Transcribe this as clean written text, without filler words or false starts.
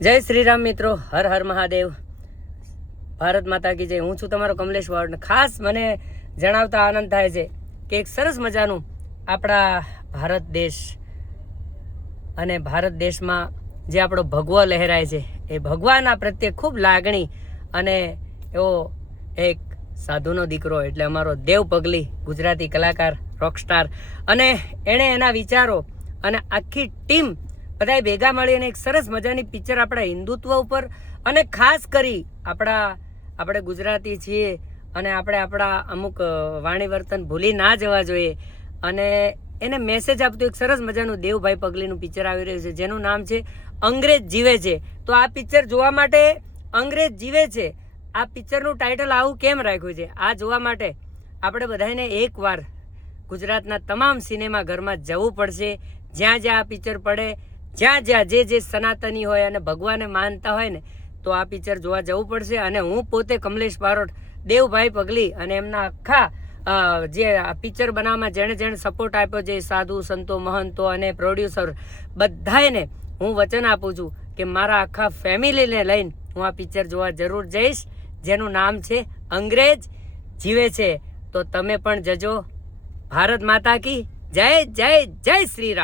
જય શ્રી રામ મિત્રો, હર હર મહાદેવ, ભારત માતા કી જય. હું છું તમારો કમલેશ વાડ. ખાસ મને જણાવતા આનંદ થાય છે કે એક સરસ મજાનું આપણા ભારત દેશ અને ભારત દેશમાં જે આપણો ભગવો લહેરાય છે એ ભગવાના પ્રત્યે ખૂબ લાગણી અને એવો એક સાધુનો દીકરો એટલે અમારો દેવ પગલી ગુજરાતી કલાકાર રોકસ્ટાર, અને એણે એના વિચારો અને આખી ટીમ બધાએ ભેગા મળીને એક સરસ મજાની પિક્ચર આપણા હિન્દુત્વ ઉપર, અને ખાસ કરી આપણે ગુજરાતી છીએ અને આપણે આપણા અમુક વાણી વર્તન ભૂલી ના જવા જોઈએ, અને એને મેસેજ આપતું એક સરસ મજાનું દેવભાઈ પગલીનું પિક્ચર આવી રહ્યું છે જેનું નામ છે અંગ્રેજ જીવે છે. તો આ પિક્ચર જોવા માટે અંગ્રેજ જીવે છે, આ પિક્ચરનું ટાઇટલ આવું કેમ રાખ્યું છે, આ જોવા માટે આપણે બધાને એકવાર ગુજરાતના તમામ સિનેમા ઘરમાં જવું પડશે. જ્યાં જ્યાં આ પિક્ચર પડે, જ્યાં જ્યાં જે સનાતની હોય અને ભગવાને માનતા હોય ને, તો આ પિક્ચર જોવા જવું પડશે. અને હું પોતે કમલેશ બારોટ, દેવભાઈ પગલી અને એમના આખા જે આ પિક્ચર બનાવવામાં જેણે સપોર્ટ આપ્યો છે, સાધુ સંતો મહંતો અને પ્રોડ્યુસર બધાને હું વચન આપું છું કે મારા આખા ફેમિલીને લઈને હું આ પિક્ચર જોવા જરૂર જઈશ, જેનું નામ છે અંગ્રેજ જીવે છે. તો તમે પણ જજો. ભારત માતા કી જય જય જય શ્રી રામ.